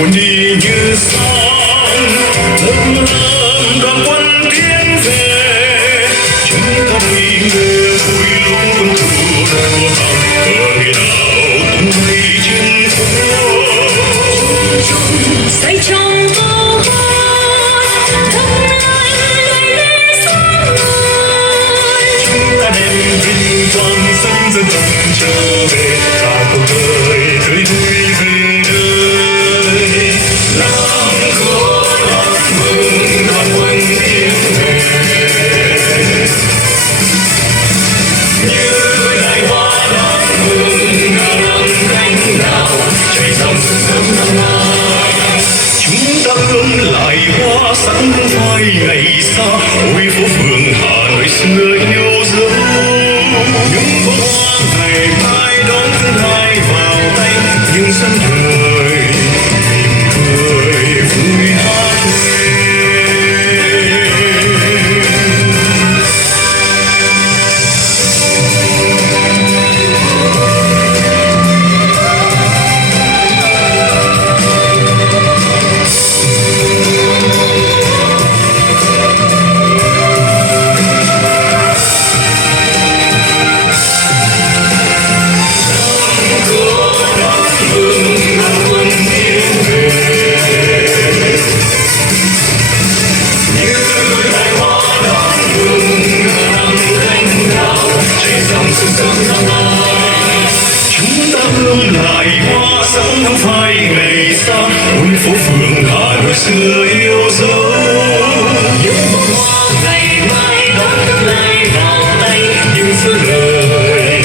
quân đi như sóng lớn lớn đoàn quân tiến về chúng ta đi về vui lúc quân thù đua bằng cờ ngày nào tung bay trên phố say trong câu hát thầm lặng lời lẽ sáng ngời chúng ta đem vinh quang dẫn dân tộc trở về cả cuộc đời tươi vui về đời lòng cố mừng đoàn quân tiến về như đại hoa đón mừng năm cánh đào chạy dòng sương sớm năm nay chúng ta ươm lại hoa sắc phai ngày xa ôi phố phường Hà Nội xưa yêu dấu những bông hoa ngày mai đón thứ hai vào tay những sân đời mỉm cười vui hát chúng ta ươm lại hoa sắc phai ngày xa ôi phố phường Hà Nội xưa yêu dấu những bông hoa ngày mai đón tương lai vào tay những phước lời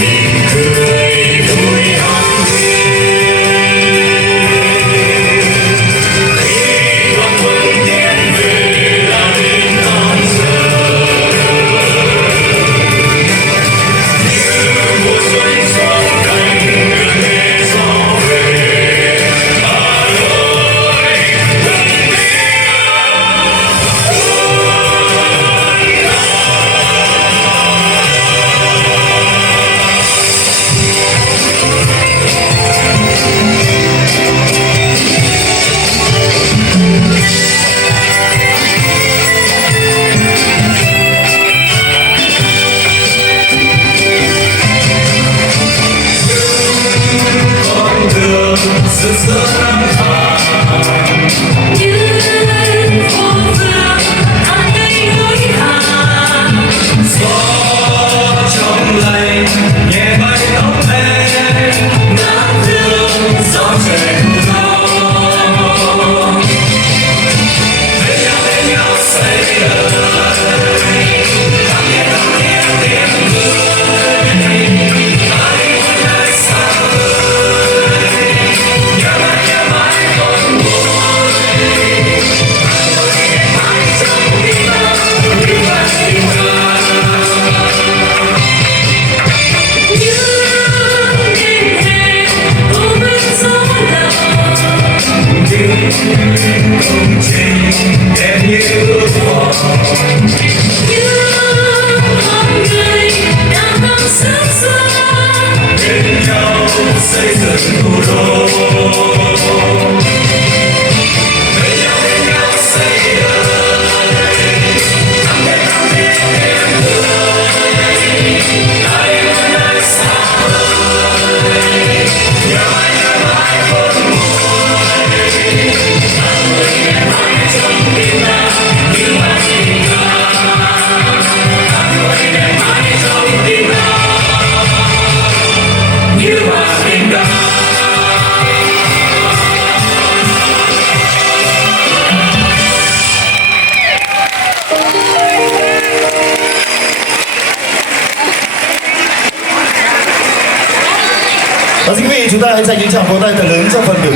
mỉm cười vui hát khi đoàn quân tiến về là đến tan giờ mùa xuân xoan cánh đưa nghe gió về Hà Nội sớm năm tháng những phố phường an tĩnh hối hả gió trong lành nhẹ bay tóc em ngát hương gió trẻ thu bên nhau xây đời thắm nhẹ tiếng cười ai muốn nơi xa vời nhớ mãi còn buồn mãi trong tim ta như vậy tình ca những đêm hè vô bên gió lặng những công trình đẹp như ước mong những con người đang mang sức sống bên nhau xây dựng thủ đô bên nhau xây đời thắm thiết em cười ai muốn nơi xa vời nhớ mãi khôn nguôi mãi trong tim ta như mãi tình ca mãi trong tim ta như hòa tình ca. Và xin quý vị, chúng ta hãy dành những tràng vỗ tay thật lớn cho phần biểu